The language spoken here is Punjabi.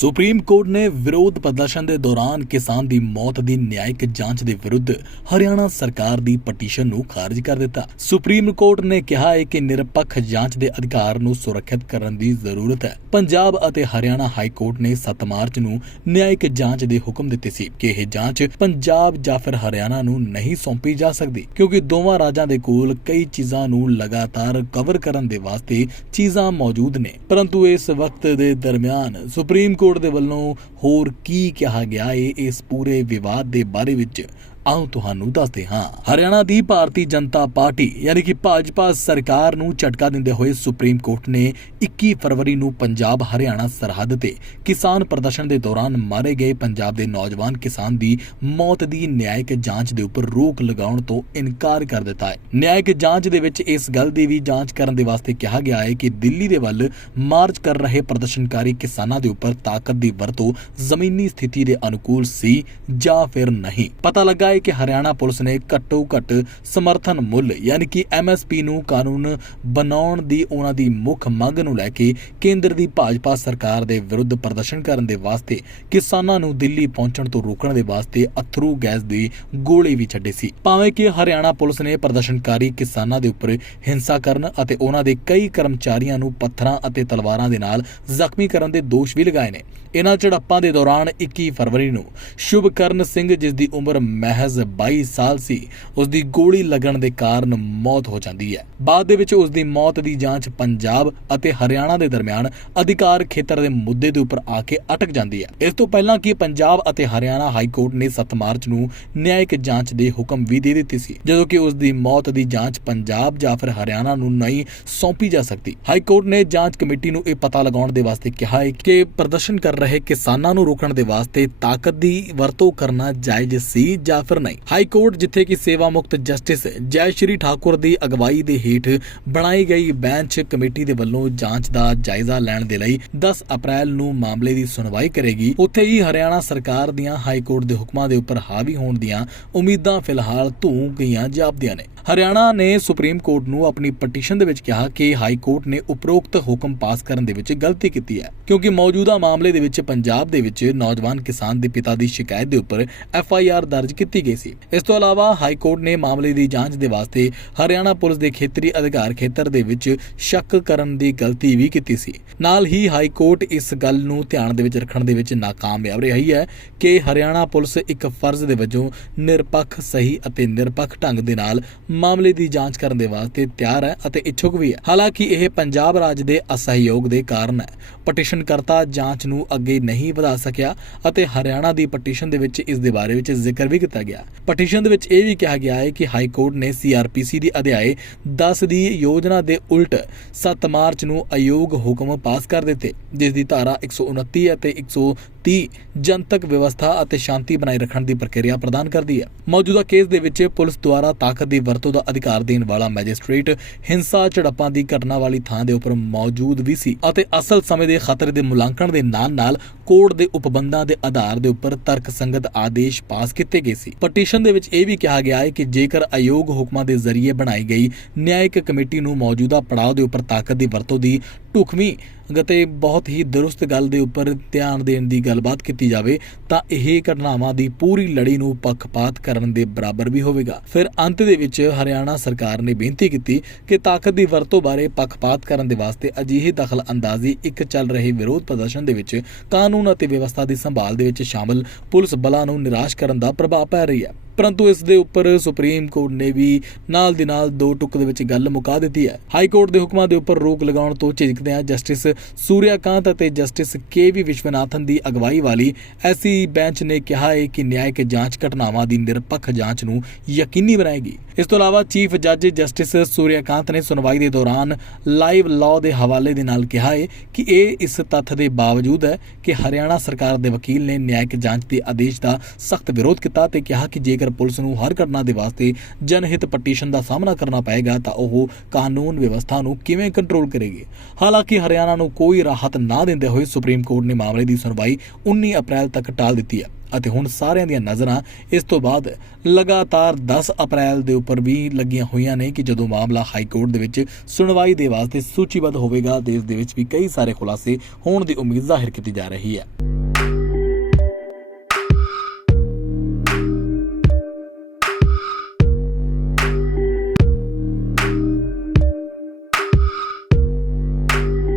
ਸੁਪਰੀਮ ਕੋਰਟ ਨੇ ਵਿਰੋਧ ਪ੍ਰਦਰਸ਼ਨ ਦੇ ਦੌਰਾਨ ਕਿਸਾਨ ਦੀ ਮੌਤ ਦੀ ਨਿਆਇਕ ਜਾਂਚ ਦੇ ਵਿਰੁੱਧ ਹਰਿਆਣਾ ਸਰਕਾਰ ਦੀ ਪਟੀਸ਼ਨ ਨੂੰ ਖਾਰਜ ਕਰ ਦਿੱਤਾ। ਸੁਪਰੀਮ ਕੋਰਟ ਨੇ ਕਿਹਾ ਹੈ ਕਿ ਨਿਰਪੱਖ ਜਾਂਚ ਦੇ ਅਧਿਕਾਰ ਨੂੰ ਸੁਰੱਖਿਅਤ ਕਰਨ ਦੀ ਜ਼ਰੂਰਤ ਹੈ। ਪੰਜਾਬ ਅਤੇ ਹਰਿਆਣਾ ਹਾਈ ਕੋਰਟ ਨੇ 7 ਮਾਰਚ ਨੂੰ ਨਿਆਇਕ ਜਾਂਚ ਦੇ ਹੁਕਮ ਦਿੱਤੇ ਸੀ ਕਿ ਇਹ ਜਾਂਚ ਪੰਜਾਬ ਜਾਂ ਫਿਰ ਹਰਿਆਣਾ ਨੂੰ ਨਹੀਂ ਸੌਂਪੀ ਜਾ ਸਕਦੀ, ਕਿਉਂਕਿ ਦੋਵਾਂ ਰਾਜਾਂ ਦੇ ਕੋਲ ਕਈ ਚੀਜ਼ਾਂ ਨੂੰ ਲਗਾਤਾਰ ਕਵਰ ਕਰਨ ਦੇ ਵਾਸਤੇ ਚੀਜ਼ਾਂ ਮੌਜੂਦ ਨੇ। ਪਰੰਤੂ ਇਸ ਵਕਤ ਦੇ ਦਰਮਿਆਨ ਸੁਪਰੀਮ ਕੋਰਟ ਦੇ ਵੱਲੋਂ ਹੋਰ ਕੀ ਕਿਹਾ ਗਿਆ? ਏ ਇਸ ਪੂਰੇ ਵਿਵਾਦ ਦੇ ਬਾਰੇ ਵਿੱਚ ਆਓ ਤੁਹਾਨੂੰ ਦੱਸਦੇ ਹਾਂ। ਹਰਿਆਣਾ ਦੀ ਭਾਰਤੀ ਜਨਤਾ ਪਾਰਟੀ, ਯਾਨੀ ਕਿ ਭਾਜਪਾ ਸਰਕਾਰ ਨੂੰ ਝਟਕਾ ਦਿੰਦੇ ਹੋਏ ਸੁਪਰੀਮ ਕੋਰਟ ਨੇ 21 ਫਰਵਰੀ ਨੂੰ ਪੰਜਾਬ ਹਰਿਆਣਾ ਸਰਹੱਦ ਤੇ ਕਿਸਾਨ ਪ੍ਰਦਰਸ਼ਨ ਦੇ ਦੌਰਾਨ ਮਾਰੇ ਗਏ ਪੰਜਾਬ ਦੇ ਨੌਜਵਾਨ ਕਿਸਾਨ ਦੀ ਮੌਤ ਦੀ ਨਿਆਇਕ ਜਾਂਚ ਦੇ ਉੱਪਰ ਰੋਕ ਲਗਾਉਣ ਤੋਂ ਇਨਕਾਰ ਕਰ ਦਿੱਤਾ ਹੈ। ਨਿਆਇਕ ਜਾਂਚ ਦੇ ਵਿੱਚ ਇਸ ਗੱਲ ਦੀ ਵੀ ਜਾਂਚ ਕਰਨ ਦੇ ਵਾਸਤੇ ਕਿਹਾ ਗਿਆ ਹੈ ਕਿ ਦਿੱਲੀ ਦੇ ਵੱਲ ਮਾਰਚ ਕਰ ਰਹੇ ਪ੍ਰਦਰਸ਼ਨਕਾਰੀ ਕਿਸਾਨਾਂ ਦੇ ਉੱਪਰ ਤਾਕਤ ਦੀ ਵਰਤੋਂ ਜ਼ਮੀਨੀ ਸਥਿਤੀ ਦੇ ਅਨੁਕੂਲ ਸੀ ਜਾਂ ਫਿਰ ਨਹੀਂ। ਪਤਾ ਲੱਗਾ ਹੈ ਕਿ ਹਰਿਆਣਾ ਪੁਲਿਸ ਨੇ ਘੱਟੋ ਘੱਟ ਸਮਰਥਨ ਮੁੱਲ, ਯਾਨੀ ਕਿ ਐਮਐਸਪੀ ਨੂੰ ਕਾਨੂੰਨ ਬਣਾਉਣ ਦੀ ਉਹਨਾਂ ਦੀ ਮੁੱਖ ਮੰਗ ਨੂੰ ਲੈ ਕੇ ਕੇਂਦਰ ਦੀ ਭਾਜਪਾ ਸਰਕਾਰ ਦੇ ਵਿਰੁੱਧ ਪ੍ਰਦਰਸ਼ਨ ਕਰਨ ਦੇ ਵਾਸਤੇ ਕਿਸਾਨਾਂ ਨੂੰ ਦਿੱਲੀ ਪਹੁੰਚਣ ਤੋਂ ਰੋਕਣ ਦੇ ਵਾਸਤੇ ਅਥਰੂ ਗੈਸ ਦੀ ਗੋਲੀ ਵੀ ਛੱਡੇ ਸੀ। ਭਾਵੇਂ ਕਿ ਹਰਿਆਣਾ ਪੁਲਿਸ ਨੇ ਪ੍ਰਦਰਸ਼ਨਕਾਰੀ ਕਿਸਾਨਾਂ ਦੇ ਉੱਪਰ ਹਿੰਸਾ ਕਰਨ ਅਤੇ ਉਹਨਾਂ ਦੇ ਕਈ ਕਰਮਚਾਰੀਆਂ ਨੂੰ ਪੱਥਰਾਂ ਅਤੇ ਤਲਵਾਰਾਂ ਦੇ ਨਾਲ ਜ਼ਖਮੀ ਕਰਨ ਦੇ ਦੋਸ਼ ਵੀ ਲਗਾਏ ਨੇ। ਇਹਨਾਂ ਝੜਪਾਂ ਦੇ ਦੌਰਾਨ 21 ਫਰਵਰੀ ਨੂੰ ਸ਼ੁਭਕਰਨ ਸਿੰਘ, ਜਿਸ ਦੀ ਉਮਰ ਮਹਿ ਮਹਿਜ਼ 22 ਸਾਲ ਸੀ ਉਸ ਦੀ ਗੋਲੀ ਲੱਗਣ ਦੇ ਕਾਰਨ ਮੌਤ ਹੋ ਜਾਂਦੀ ਹੈ। ਬਾਅਦ ਦੇ ਵਿੱਚ ਉਸ ਦੀ ਮੌਤ ਦੀ ਜਾਂਚ ਪੰਜਾਬ ਅਤੇ ਹਰਿਆਣਾ ਦੇ ਦਰਮਿਆਨ ਅਧਿਕਾਰ ਖੇਤਰ ਦੇ ਮੁੱਦੇ ਦੇ ਉੱਪਰ ਆ ਕੇ ਅਟਕ ਜਾਂਦੀ ਹੈ। ਇਸ ਤੋਂ ਪਹਿਲਾਂ ਕਿ ਪੰਜਾਬ ਅਤੇ ਹਰਿਆਣਾ ਹਾਈ ਕੋਰਟ ਨੇ 7 ਮਾਰਚ ਨੂੰ ਨਿਆਇਕ ਜਾਂਚ ਦੇ ਹੁਕਮ ਵੀ ਦੇ ਦਿੱਤੇ ਸੀ, ਜਦੋਂ ਕਿ ਉਸ ਦੀ ਮੌਤ ਦੀ ਜਾਂਚ ਪੰਜਾਬ ਜਾਂ ਫਿਰ ਹਰਿਆਣਾ ਨੂੰ ਨਹੀਂ ਸੌਂਪੀ ਜਾ ਸਕਦੀ। ਹਾਈ ਕੋਰਟ ਨੇ ਜਾਂਚ ਕਮੇਟੀ ਨੂੰ ਇਹ ਪਤਾ ਲਗਾਉਣ ਦੇ ਵਾਸਤੇ ਕਿਹਾ ਹੈ ਕਿ ਪ੍ਰਦਰਸ਼ਨ ਕਰ ਰਹੇ ਕਿਸਾਨਾਂ ਨੂੰ ਰੋਕਣ ਦੇ ਵਾਸਤੇ ਤਾਕਤ ਦੀ ਵਰਤੋਂ ਕਰਨਾ ਜਾਇਜ਼ ਸੀ ਜਾਂ ਫਿਰ ਨਹੀਂ ਹਾਈ ਕੋਰਟ ਜਿੱਥੇ ਕਿ ਸੇਵਾ ਮੁਕਤ ਜਸਟਿਸ ਜੈ ਸ਼੍ਰੀ ਠਾਕੁਰ ਦੀ ਅਗਵਾਈ ਦੇ ਹੇਠ ਬਣਾਈ ਗਈ ਬੈਂਚ ਕਮੇਟੀ ਦੇ ਵੱਲੋਂ ਜਾਂਚ ਦਾ ਜਾਇਜ਼ਾ ਲੈਣ ਦੇ ਲਈ 10 ਅਪ੍ਰੈਲ ਨੂੰ ਮਾਮਲੇ ਦੀ ਸੁਣਵਾਈ ਕਰੇਗੀ। ਉੱਥੇ ਹੀ ਹਰਿਆਣਾ ਸਰਕਾਰ ਦੀਆਂ ਹਾਈ ਕੋਰਟ ਦੇ ਹੁਕਮਾਂ ਦੇ ਉੱਪਰ ਹਾਵੀ ਹੋਣ ਦੀਆਂ ਉਮੀਦਾਂ ਫਿਲਹਾਲ ਧੂੰ ਗਈਆਂ ਜਾਪਦੀਆਂ ਨੇ। ਹਰਿਆਣਾ ਨੇ ਸੁਪਰੀਮ ਕੋਰਟ ਨੂੰ ਆਪਣੀ ਪਟੀਸ਼ਨ ਦੇ ਵਿੱਚ ਕਿਹਾ ਕਿ ਹਾਈ ਕੋਰਟ ਨੇ ਉਪਰੋਕਤ ਹੁਕਮ ਪਾਸ ਕਰਨ ਦੇ ਵਿੱਚ ਗਲਤੀ ਕੀਤੀ ਹੈ, ਕਿਉਂਕਿ ਮੌਜੂਦਾ ਮਾਮਲੇ ਦੇ ਵਿੱਚ ਪੰਜਾਬ ਦੇ ਵਿੱਚ ਨੌਜਵਾਨ ਕਿਸਾਨ ਦੇ ਪਿਤਾ ਦੀ ਸ਼ਿਕਾਇਤ ਦੇ ਉੱਪਰ ਐਫ ਆਈ ਆਰ ਦਰਜ ਕੀਤੀ ਗਈ ਸੀ। ਇਸ ਤੋਂ ਇਲਾਵਾ ਹਾਈ ਕੋਰਟ ਨੇ ਮਾਮਲੇ ਦੀ ਜਾਂਚ ਦੇ ਵਾਸਤੇ ਹਰਿਆਣਾ ਪੁਲਿਸ ਦੇ ਖੇਤਰੀ ਅਧਿਕਾਰ ਖੇਤਰ ਦੇ ਵਿੱਚ ਸ਼ੱਕ ਕਰਨ ਦੀ ਗਲਤੀ ਵੀ ਕੀਤੀ ਸੀ। ਨਾਲ ਹੀ ਹਾਈ ਕੋਰਟ ਇਸ ਗੱਲ ਨੂੰ ਧਿਆਨ ਦੇ ਵਿੱਚ ਰੱਖਣ ਦੇ ਵਿੱਚ ਨਾਕਾਮਯਾਬ ਰਹੀ ਹੈ ਕਿ ਹਰਿਆਣਾ ਪੁਲਿਸ ਇੱਕ ਫਰਜ਼ ਦੇ ਵਜੋਂ ਨਿਰਪੱਖ, ਸਹੀ ਅਤੇ ਨਿਰਪੱਖ ਢੰਗ ਦੇ ਨਾਲ ਮਾਮਲੇ ਦੀ ਜਾਂਚ ਕਰਨ ਦੇ ਵਾਸਤੇ ਤਿਆਰ ਹੈ ਅਤੇ ਇੱਛੁਕ ਵੀ ਹੈ। ਹਾਲਾਂਕਿ ਇਹ ਪੰਜਾਬ ਰਾਜ ਦੇ ਅਸਹਿਯੋਗ ਦੇ ਕਾਰਨ ਹੈ। ਪਟੀਸ਼ਨ ਕਰਤਾ ਜਾਂਚ ਨੂੰ ਅੱਗੇ ਨਹੀਂ ਵਧਾ ਸਕਿਆ ਅਤੇ ਹਰਿਆਣਾ ਦੀ ਪਟੀਸ਼ਨ ਦੇ ਵਿੱਚ ਇਸ ਦੇ ਬਾਰੇ ਵਿੱਚ ਜ਼ਿਕਰ ਵੀ ਕੀਤਾ ਗਿਆ। ਪਟੀਸ਼ਨ ਦੇ ਵਿੱਚ ਇਹ ਵੀ ਕਿਹਾ ਗਿਆ ਹੈ ਕਿ ਹਾਈ ਕੋਰਟ ਨੇ ਸੀਆਰਪੀਸੀ ਦੀ ਅਧਿਆਏ 10 ਦੀ ਯੋਜਨਾ ਦੇ ਉਲਟ 7 ਮਾਰਚ ਨੂੰ ਅਯੋਗ ਹੁਕਮ ਪਾਸ ਕਰ ਦਿੱਤੇ, ਜਿਸ ਦੀ ਧਾਰਾ 129 ਅਤੇ 130 ਜਨਤਕ ਵਿਵਸਥਾ ਅਤੇ ਸ਼ਾਂਤੀ ਬਣਾਈ ਰੱਖਣ ਦੀ ਪ੍ਰਕਿਰਿਆ ਪ੍ਰਦਾਨ ਕਰਦੀ ਹੈ। ਮੌਜੂਦਾ ਕੇਸ ਦੇ ਵਿੱਚ ਪੁਲਿਸ ਦੁਆਰਾ ਤਾਕਤ ਦੀ ਵਰਤੋਂ ਦਾ ਅਧਿਕਾਰ ਦੇਣ ਵਾਲਾ ਮੈਜਿਸਟ੍ਰੇਟ ਹਿੰਸਾ ਝੜਪਾਂ ਦੀ ਘਟਨਾ ਵਾਲੀ ਥਾਂ ਦੇ ਉੱਪਰ ਮੌਜੂਦ ਵੀ ਸੀ ਅਤੇ ਅਸਲ ਸਮੇਂ ਦੇ ਖਤਰੇ ਦੇ ਮੁਲਾਂਕਣ ਦੇ ਨਾਲ-ਨਾਲ ਕੋਰਟ ਦੇ ਉਪਬੰਧਾਂ ਦੇ ਆਧਾਰ ਦੇ ਉੱਪਰ ਤਰਕਸੰਗਤ ਆਦੇਸ਼ ਪਾਸ ਕੀਤੇ ਗਏ ਸੀ। ਪਟੀਸ਼ਨ ਦੇ ਵਿੱਚ ਇਹ ਵੀ ਕਿਹਾ ਗਿਆ ਹੈ ਕਿ ਜੇਕਰ ਅਯੋਗ ਹੁਕਮਾਂ ਦੇ ਜ਼ਰੀਏ ਬਣਾਈ ਗਈ ਨਿਆਇਕ ਕਮੇਟੀ ਨੂੰ ਮੌਜੂਦਾ ਪੜਾਅ ਦੇ ਉੱਪਰ ਤਾਕਤ ਦੀ ਵਰਤੋਂ ਦੀ ਢੁਕਵੀਂ ਅਤੇ ਬਹੁਤ ਹੀ ਦਰੁਸਤ ਗੱਲ ਦੇ ਉੱਪਰ ਧਿਆਨ ਦੇਣ ਦੀ ਗੱਲਬਾਤ ਕੀਤੀ ਜਾਵੇ, ਤਾਂ ਇਹ ਘਟਨਾਵਾਂ ਦੀ ਪੂਰੀ ਲੜੀ ਨੂੰ ਪੱਖਪਾਤ ਕਰਨ ਦੇ ਬਰਾਬਰ ਵੀ ਹੋਵੇਗਾ। ਫਿਰ ਅੰਤ ਦੇ ਵਿੱਚ ਹਰਿਆਣਾ ਸਰਕਾਰ ਨੇ ਬੇਨਤੀ ਕੀਤੀ ਕਿ ਤਾਕਤ ਦੀ ਵਰਤੋਂ ਬਾਰੇ ਪੱਖਪਾਤ ਕਰਨ ਦੇ ਵਾਸਤੇ ਅਜਿਹੀ ਦਖਲ ਅੰਦਾਜ਼ੀ ਇੱਕ ਚੱਲ ਰਹੇ ਵਿਰੋਧ ਪ੍ਰਦਰਸ਼ਨ ਦੇ ਵਿੱਚ ਕਾਨੂੰਨ ਅਤੇ ਵਿਵਸਥਾ ਦੀ ਸੰਭਾਲ ਦੇ ਵਿੱਚ ਸ਼ਾਮਲ ਪੁਲਿਸ ਬਲਾਂ ਨੂੰ ਨਿਰਾਸ਼ ਕਰਨ ਦਾ ਪ੍ਰਭਾਵ ਪੈ ਰਹੀ ਹੈ। ਪਰੰਤੂ ਇਸ ਦੇ ਉੱਪਰ ਸੁਪਰੀਮ ਕੋਰਟ ਨੇ ਵੀ ਨਾਲ ਦੀ ਨਾਲ ਦੋ ਟੁਕ ਦੇ ਵਿੱਚ ਗੱਲ ਮੁਕਾ ਦਿੱਤੀ ਹੈ। ਹਾਈ ਕੋਰਟ ਦੇ ਹੁਕਮਾਂ ਦੇ ਉੱਪਰ ਰੋਕ ਲਗਾਉਣ ਤੋਂ ਝਿਜਕਦਿਆਂ ਜਸਟਿਸ ਸੂਰਿਆਕਾਂਤ ਅਤੇ ਜਸਟਿਸ ਕੇ ਵੀ ਵਿਸ਼ਵਨਾਥਨ ਦੀ ਅਗਵਾਈ ਵਾਲੀ ਐਸੀ ਬੈਂਚ ਨੇ ਕਿਹਾ ਹੈ ਕਿ ਨਿਆਇਕ ਜਾਂਚ ਘਟਨਾਵਾਂ ਦੀ ਨਿਰਪੱਖ ਜਾਂਚ ਨੂੰ ਯਕੀਨੀ ਬਣਾਏਗੀ। ਇਸ ਤੋਂ ਇਲਾਵਾ ਚੀਫ ਜੱਜ ਜਸਟਿਸ ਸੂਰਿਆਕਾਂਤ ਨੇ ਸੁਣਵਾਈ ਦੇ ਦੌਰਾਨ ਲਾਈਵ ਲਾਅ ਦੇ ਹਵਾਲੇ ਦੇ ਨਾਲ ਕਿਹਾ ਹੈ ਕਿ ਇਹ ਇਸ ਤੱਥ ਦੇ ਬਾਵਜੂਦ ਹੈ ਕਿ ਹਰਿਆਣਾ ਸਰਕਾਰ ਦੇ ਵਕੀਲ ਨੇ ਨਿਆਇਕ ਜਾਂਚ ਦੇ ਆਦੇਸ਼ ਦਾ ਸਖਤ ਵਿਰੋਧ ਕੀਤਾ ਤੇ ਕਿਹਾ ਕਿ ਜੇਕਰ ਜੇਕਰ ਪੁਲਿਸ ਨੂੰ ਹਰ ਘਟਨਾ ਦੇ ਵਾਸਤੇ ਜਨਹਿਤ ਪਟੀਸ਼ਨ ਦਾ ਸਾਹਮਣਾ ਕਰਨਾ ਪਏਗਾ ਤਾਂ ਉਹ ਕਾਨੂੰਨ ਵਿਵਸਥਾ ਨੂੰ ਕਿਵੇਂ ਕੰਟਰੋਲ ਕਰੇਗੀ? ਹਾਲਾਂਕਿ ਹਰਿਆਣਾ ਨੂੰ ਕੋਈ ਰਾਹਤ ਨਾ ਦਿੰਦੇ ਹੋਏ ਸੁਪਰੀਮ ਕੋਰਟ ਨੇ ਮਾਮਲੇ ਦੀ ਸੁਣਵਾਈ 19 ਅਪ੍ਰੈਲ ਤੱਕ ਟਾਲ ਦਿੱਤੀ ਹੈ ਅਤੇ ਹੁਣ ਸਾਰਿਆਂ ਦੀਆਂ ਨਜ਼ਰਾਂ ਇਸ ਤੋਂ ਬਾਅਦ ਲਗਾਤਾਰ 10 ਅਪ੍ਰੈਲ ਦੇ ਉੱਪਰ ਵੀ ਲੱਗੀਆਂ ਹੋਈਆਂ ਨੇ ਕਿ ਜਦੋਂ ਮਾਮਲਾ ਹਾਈ ਕੋਰਟ ਦੇ ਵਿੱਚ ਸੁਣਵਾਈ ਦੇ ਵਾਸਤੇ ਸੂਚੀਬੱਧ ਹੋਵੇਗਾ, ਦੇਸ਼ ਦੇ ਵਿੱਚ ਵੀ ਕਈ ਸਾਰੇ ਖੁਲਾਸੇ ਹੋਣ ਦੀ ਉਮੀਦ ਜ਼ਾਹਿਰ ਕੀਤੀ ਜਾ ਰਹੀ ਹੈ।